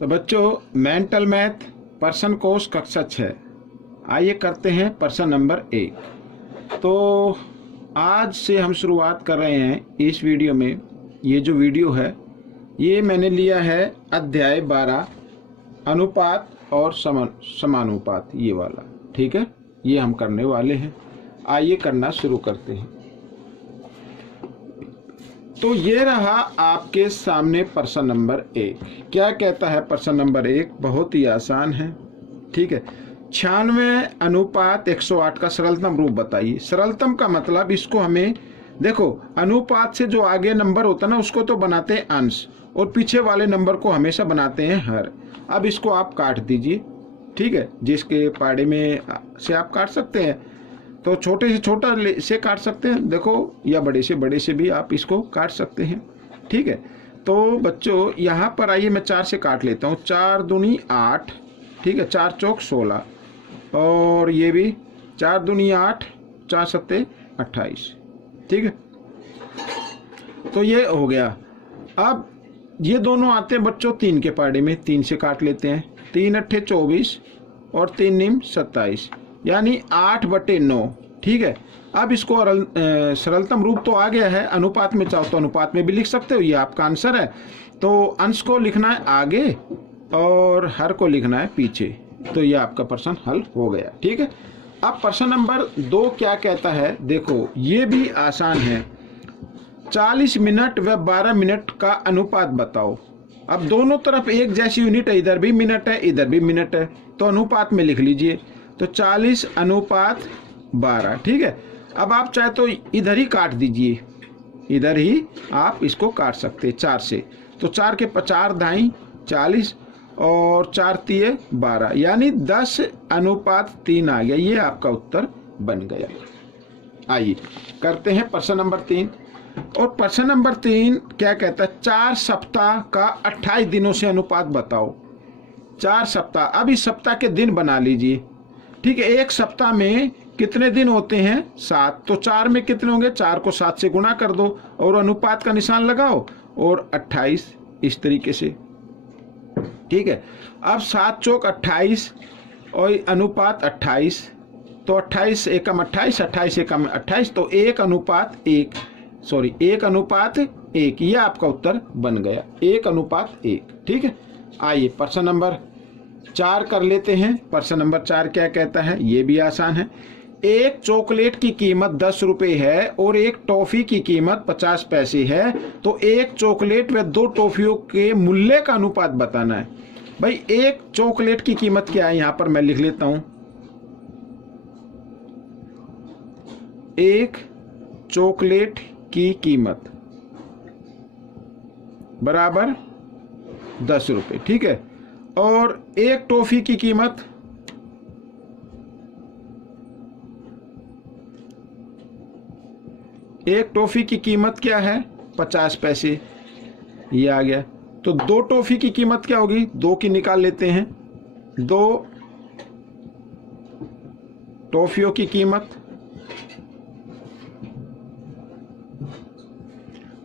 तो बच्चों mental math person course कक्षा 6 आइए करते हैं प्रश्न नंबर 1। तो आज से हम शुरुआत कर रहे हैं इस वीडियो में। ये जो वीडियो है ये मैंने लिया है अध्याय 12 अनुपात और समानुपात, ये वाला। ठीक है, ये हम करने वाले हैं। आइए करना शुरू करते हैं। तो ये रहा आपके सामने प्रश्न नंबर 1। क्या कहता है प्रश्न नंबर 1? बहुत ही आसान है। ठीक है, 96 अनुपात 108 का सरलतम रूप बताइए। सरलतम का मतलब इसको हमें देखो, अनुपात से जो आगे नंबर होता है ना उसको तो बनाते हैं अंश, और पीछे वाले नंबर को हमेशा बनाते हैं हर। अब इसको आप काट दीजिए। ठीक है, जिसके पाड़े में से आप काट सकते हैं, तो छोटे से छोटा से काट सकते हैं देखो, या बड़े से भी आप इसको काट सकते हैं। ठीक है, तो बच्चों यहाँ पर आइए मैं 4 से काट लेता हूँ। 4 दूनी 8, ठीक है, 4 चौक 16, और ये भी 4 दूनी 8, 4 सत्ते 28। ठीक है, तो ये हो गया। अब ये दोनों आते हैं बच्चों 3 के पाड़े में, 3 से काट लेते हैं। 3 अट्ठे 24 और 3 निम 27, यानी 8/9। ठीक है, अब इसको सरलतम रूप तो आ गया है। अनुपात में चाहो तो अनुपात में भी लिख सकते हो, ये आपका आंसर है। तो अंश को लिखना है आगे और हर को लिखना है पीछे। तो ये आपका प्रश्न हल हो गया। ठीक है, अब प्रश्न नंबर 2 क्या कहता है? देखो ये भी आसान है। 40 मिनट व 12 मिनट का अनुपात बताओ। अब दोनों तरफ एक जैसी यूनिट है, इधर भी मिनट है इधर भी मिनट है, तो अनुपात में लिख लीजिए। तो 40 अनुपात 12। ठीक है, अब आप चाहे तो इधर ही काट दीजिए, इधर ही आप इसको काट सकते हैं 4 से। तो 4 के 4 दाई 40 और 4 तिये 12, यानी 10 अनुपात 3 आ गया। ये आपका उत्तर बन गया। आइए करते हैं प्रश्न नंबर 3। और प्रश्न नंबर 3 क्या कहता है? 4 सप्ताह का 28 दिनों से अनुपात बताओ। 4 सप्ताह, अब इस सप्ताह के दिन बना लीजिए। ठीक है, एक सप्ताह में कितने दिन होते हैं? 7। तो 4 में कितने होंगे? 4 को 7 से गुणा कर दो और अनुपात का निशान लगाओ और 28 इस तरीके से। ठीक है, अब 7 चौक 28 और अनुपात 28, तो 28 एकम 28, 28 एकम 28, तो 1 अनुपात 1, सॉरी 1 अनुपात 1, ये आपका उत्तर बन गया, 1 अनुपात 1। ठीक है, आइए प्रश्न नंबर 4 कर लेते हैं। प्रश्न नंबर 4 क्या कहता है? ये भी आसान है। एक चॉकलेट की कीमत 10 रुपए है और एक टॉफी की कीमत 50 पैसे है, तो एक चॉकलेट व 2 टॉफियों के मूल्य का अनुपात बताना है। भाई एक चॉकलेट की कीमत क्या है? यहां पर मैं लिख लेता हूं, एक चॉकलेट की कीमत बराबर 10 रुपए। ठीक है, और एक टॉफी की कीमत क्या है? 50 पैसे। ये आ गया। तो 2 टॉफी की कीमत क्या होगी? 2 की निकाल लेते हैं। 2 टॉफियों की कीमत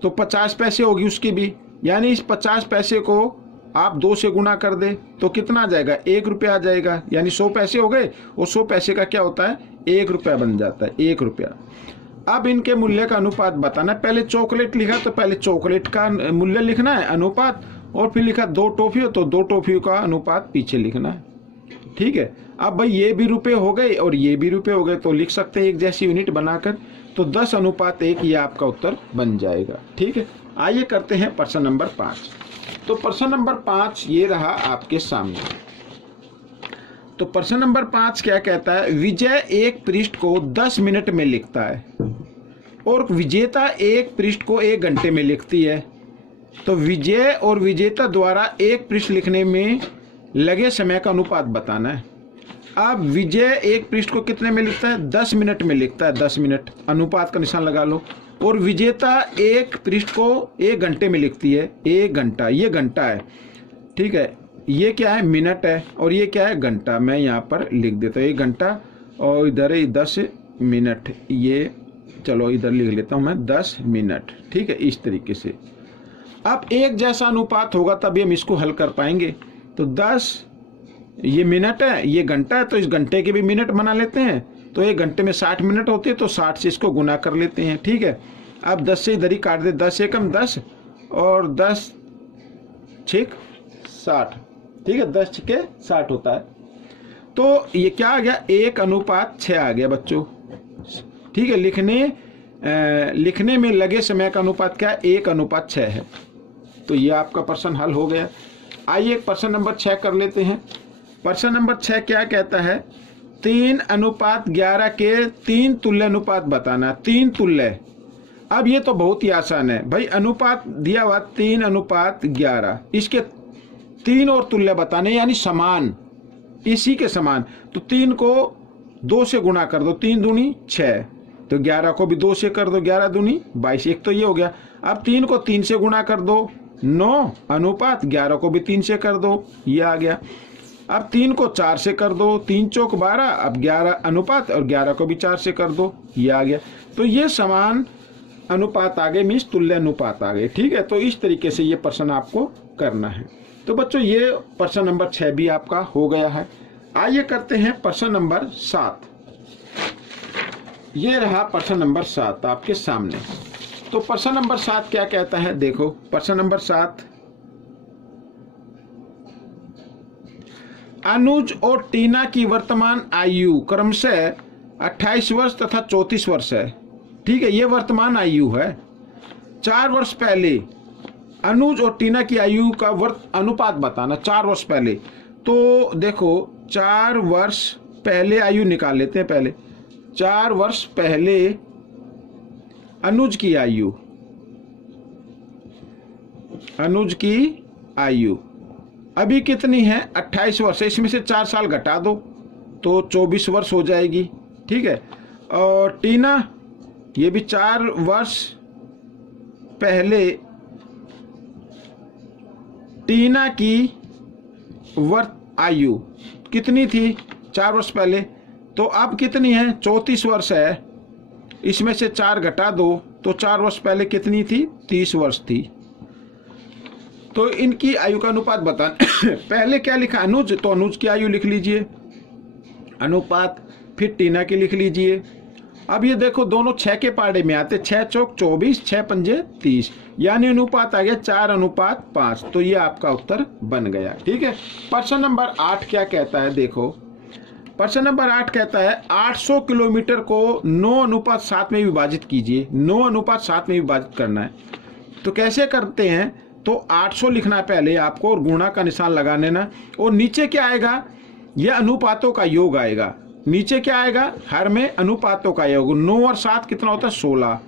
तो 50 पैसे होगी उसकी भी, यानी इस 50 पैसे को आप 2 से गुना कर दे तो कितना आ जाएगा? 1 रुपया आ जाएगा, यानी 100 पैसे हो गए और 100 पैसे का क्या होता है? 1 रुपया बन जाता है, 1 रुपया। अब इनके मूल्य का अनुपात बताना। पहले चॉकलेट लिखा तो पहले चॉकलेट का मूल्य लिखना है अनुपात, और फिर लिखा 2 टॉफियों तो 2 टॉफियों का अनुपात पीछे लिखना है। ठीक है, अब भाई ये भी रुपए हो गए और ये भी रुपए हो गए, तो लिख सकते हैं एक जैसी यूनिट बनाकर। तो 10 अनुपात 1 ये आपका उत्तर बन जाएगा। ठीक है, आइए करते हैं प्रश्न नंबर 5। तो प्रश्न नंबर 5 ये रहा आपके सामने। तो प्रश्न नंबर 5 क्या कहता है? विजय एक पृष्ठ को 10 मिनट में लिखता है और विजेता एक पृष्ठ को 1 घंटे में लिखती है। तो विजय और विजेता द्वारा एक पृष्ठ लिखने में लगे समय का अनुपात बताना है। अब विजय एक पृष्ठ को कितने में लिखता है? 10 मिनट में लिखता है, 10 मिनट। अनुपात का निशान लगा लो। और विजेता एक पृष्ठ को 1 घंटे में लिखती है, 1 घंटा, ये घंटा है। ठीक है, ये क्या है? मिनट है, और ये क्या है? घंटा। मैं यहाँ पर लिख देता हूँ 1 घंटा, और इधर है 10 मिनट। ये चलो इधर लिख लेता हूँ मैं 10 मिनट। ठीक है, इस तरीके से। अब एक जैसा अनुपात होगा तभी हम इसको हल कर पाएंगे। तो 10 ये मिनट है, ये घंटा है, तो इस घंटे के भी मिनट बना लेते हैं। तो एक घंटे में 60 मिनट होते हैं, तो 60 से इसको गुना कर लेते हैं। ठीक है, अब 10 से इधर ही काट दे, 10 एकम 10 और 10 छिक 60। ठीक है, 10 छिके 60 होता है। तो ये क्या आ गया, 1:6 आ गया बच्चों। ठीक है, लिखने में लगे समय का अनुपात क्या है, 1:6 है। तो ये आपका प्रश्न हल हो गया। आइए प्रश्न नंबर 6 कर लेते हैं। प्रश्न नंबर 6 क्या कहता है, 3:11 के 3 तुल्य अनुपात बताना। 3 तुल्य, अब ये तो बहुत ही आसान है भाई, अनुपात दिया हुआ 3:11, इसके 3 और तुल्य बताने, यानी समान, इसी के समान। तो 3 को 2 से गुणा कर दो, 3 दूनी 6, तो 11 को भी 2 से कर दो, 11 दूनी 22। एक तो ये हो गया। अब 3 को 3 से गुणा कर दो, 9 अनुपात 11 को भी 3 से कर दो, ये आ गया। अब 3 को 4 से कर दो, 3 चौक 12, अब 11 अनुपात और 11 को भी 4 से कर दो, ये आ गया। तो ये समान अनुपात आ गए, मीन्स तुल्य अनुपात आ गए। ठीक है, तो इस तरीके से ये प्रश्न आपको करना है। तो बच्चों ये प्रश्न नंबर 6 भी आपका हो गया है। आइए करते हैं प्रश्न नंबर 7। ये रहा प्रश्न नंबर 7 आपके सामने। तो प्रश्न नंबर 7 क्या कहता है, देखो प्रश्न नंबर 7, अनुज और टीना की वर्तमान आयु क्रमशः 28 वर्ष तथा 34 वर्ष है। ठीक है, ये वर्तमान आयु है। 4 वर्ष पहले अनुज और टीना की आयु का अनुपात बताना। 4 वर्ष पहले, तो देखो 4 वर्ष पहले आयु निकाल लेते हैं। पहले 4 वर्ष पहले अनुज की आयु, अनुज की आयु अभी कितनी है, 28 वर्ष। इसमें से 4 साल घटा दो तो 24 वर्ष हो जाएगी। ठीक है, और टीना, ये भी 4 वर्ष पहले टीना की आयु कितनी थी 4 वर्ष पहले, तो अब कितनी है, 34 वर्ष है। इसमें से 4 घटा दो तो 4 वर्ष पहले कितनी थी, 30 वर्ष थी। तो इनकी आयु का अनुपात बताना। पहले क्या लिखा, अनुज, तो अनुज की आयु लिख लीजिए अनुपात, फिर टीना की लिख लीजिए। अब ये देखो दोनों 6 के पाड़े में आते, 6 चौक 24, 6 पंजे 30, यानी अनुपात आ गया 4:5। तो ये आपका उत्तर बन गया। ठीक है, प्रश्न नंबर 8 क्या कहता है, देखो प्रश्न नंबर 8 कहता है 800 किलोमीटर को 9:7 में विभाजित कीजिए। 9:7 में विभाजित करना है, तो कैसे करते हैं, तो 800 लिखना है पहले आपको और गुणा का निशान लगा लेना। और नीचे क्या आएगा, यह अनुपातों का योग आएगा। नीचे क्या आएगा, हर में अनुपातों का योग। 9 और 7 कितना होता है, 16,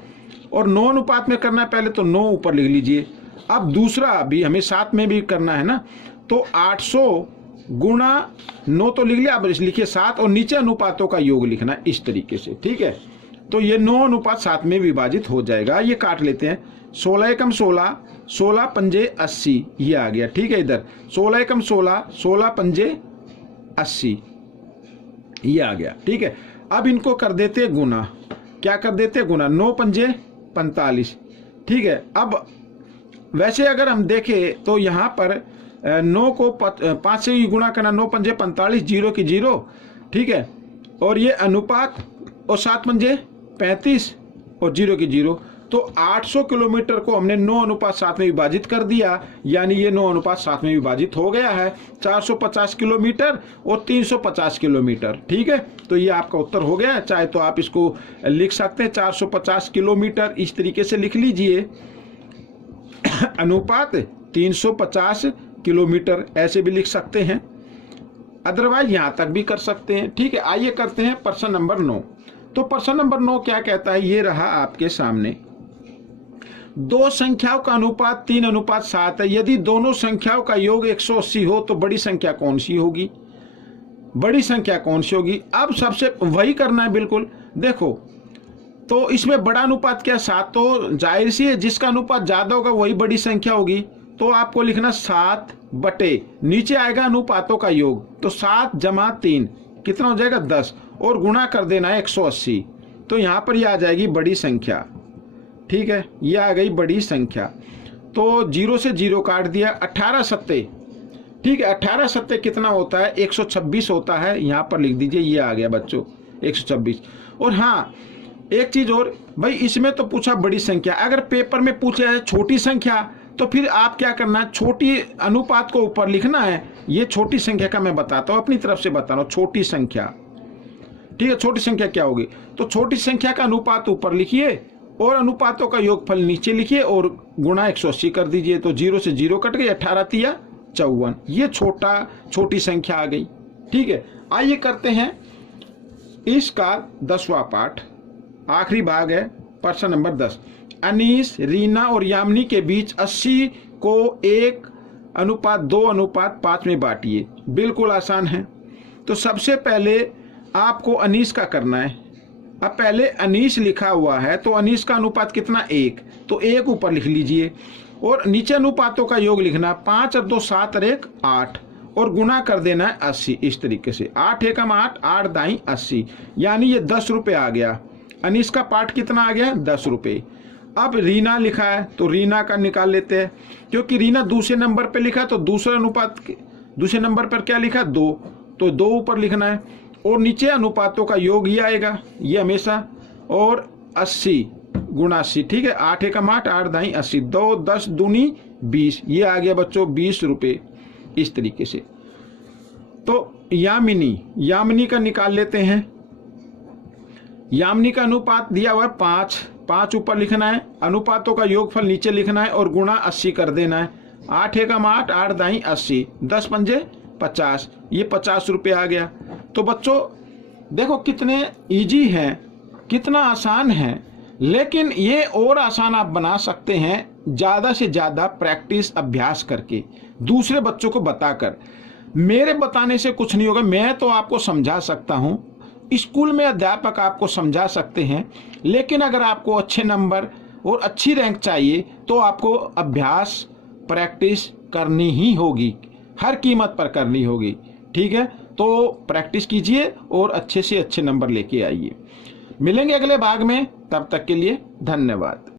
और 9 अनुपात में करना है पहले, तो 9 ऊपर लिख लीजिए। अब दूसरा भी हमें 7 में भी करना है ना, तो 800 गुणा 9 तो लिख लिया, अब लिखिए 7 और नीचे अनुपातों का योग लिखना है इस तरीके से। ठीक है, तो ये 9:7 में विभाजित हो जाएगा। ये काट लेते हैं, 16 एकम 16, 16 पंजे 80, ये आ गया। ठीक है, इधर 16 एकम 16, 16 पंजे 80, ये आ गया। ठीक है, अब इनको कर देते गुना। क्या कर देते गुना, 9 पंजे 45। ठीक है, अब वैसे अगर हम देखें तो यहाँ पर 9 को 5 से गुणा करना, 9 पंजे 45, 0 की 0। ठीक है, और ये अनुपात, और 7 पंजे 35 और 0 की 0। तो 800 किलोमीटर को हमने 9:7 में विभाजित कर दिया, यानी ये 9:7 में विभाजित हो गया है। 450 किलोमीटर और 350 किलोमीटर। ठीक है, तो ये आपका उत्तर हो गया। चाहे तो आप इसको लिख सकते हैं 450 किलोमीटर, इस तरीके से लिख लीजिए, अनुपात 350 किलोमीटर, ऐसे भी लिख सकते हैं। अदरवाइज यहां तक भी कर सकते हैं। ठीक है, आइए करते हैं प्रश्न नंबर 9। तो प्रश्न नंबर 9 क्या कहता है, ये रहा आपके सामने। दो संख्याओं का अनुपात 3:7 है। यदि दोनों संख्याओं का योग 180 हो तो बड़ी संख्या कौन सी होगी, बड़ी संख्या कौन सी होगी। अब सबसे वही करना है बिल्कुल। देखो तो इसमें बड़ा अनुपात क्या, 7, तो जाहिर सी है जिसका अनुपात ज्यादा होगा वही बड़ी संख्या होगी। तो आपको लिखना 7 बटे, नीचे आएगा अनुपातों का योग, तो 7 जमा 3 कितना हो जाएगा, 10, और गुणा कर देना है 180। तो यहाँ पर यह आ जाएगी बड़ी संख्या। ठीक है, यह आ गई बड़ी संख्या। तो 0 से 0 काट दिया, 18 सत्ते। ठीक है, 18 सत्ते कितना होता है? 126 होता है। यहाँ पर लिख दीजिए, ये आ गया बच्चों 126। और हाँ, एक चीज और भाई, इसमें तो पूछा बड़ी संख्या, अगर पेपर में पूछा है छोटी संख्या तो फिर आप क्या करना है, छोटी अनुपात को ऊपर लिखना है। ये छोटी संख्या का मैं बताता हूँ, अपनी तरफ से बता रहा हूँ, छोटी संख्या। ठीक है, छोटी संख्या क्या होगी? तो छोटी संख्या का अनुपात ऊपर लिखिए और अनुपातों का योगफल नीचे लिखिए और गुणा 180 कर दीजिए। तो 0 से 0 कट गई, 18 तिया 54। ये छोटी संख्या आ गई। ठीक है, आइए करते हैं इसका 10वां पाठ, आखिरी भाग है, प्रश्न नंबर 10। अनीस, रीना और यामिनी के बीच 80 को 1:2:5 में बांटिए। बिल्कुल आसान है। तो सबसे पहले आपको अनीस का करना है। अब पहले अनीस लिखा हुआ है तो अनीस का अनुपात कितना? 1। तो 1 ऊपर लिख लीजिए और नीचे अनुपातों का योग लिखना, 5 और 2 7 और 1 8 और गुना कर देना है 80। इस तरीके से 8 एकम 8, 8 दाई 80, यानी ये 10 रुपये आ गया। अनीस का पाठ कितना आ गया? 10 रुपये। अब रीना लिखा है तो रीना का निकाल लेते हैं, क्योंकि रीना दूसरे नंबर पे लिखा तो दूसरे अनुपात, दूसरे नंबर पर क्या लिखा? 2, तो 2 ऊपर लिखना है और नीचे अनुपातों का योग ही आएगा, ये हमेशा। और 80 गुणा 80। ठीक है, 8 एकम 8, 8 दाई 80, 2 10 दूनी 20, ये आ गया बच्चों 20 रुपये। इस तरीके से। तो यामिनी का निकाल लेते हैं। यामिनी का अनुपात दिया हुआ है 5 ऊपर लिखना है, अनुपातों का योगफल नीचे लिखना है और गुणा 80 कर देना है। 8 एकम 8, 8 दाई 80, 10 पंजे 50, ये 50 रुपये आ गया। तो बच्चों देखो कितने इजी हैं, कितना आसान है, लेकिन ये और आसान आप बना सकते हैं ज़्यादा से ज़्यादा प्रैक्टिस, अभ्यास करके, दूसरे बच्चों को बताकर। मेरे बताने से कुछ नहीं होगा, मैं तो आपको समझा सकता हूँ, स्कूल में अध्यापक आपको समझा सकते हैं, लेकिन अगर आपको अच्छे नंबर और अच्छी रैंक चाहिए तो आपको अभ्यास, प्रैक्टिस करनी ही होगी, हर कीमत पर करनी होगी। ठीक है, तो प्रैक्टिस कीजिए और अच्छे से अच्छे नंबर लेके आइए। मिलेंगे अगले भाग में, तब तक के लिए धन्यवाद।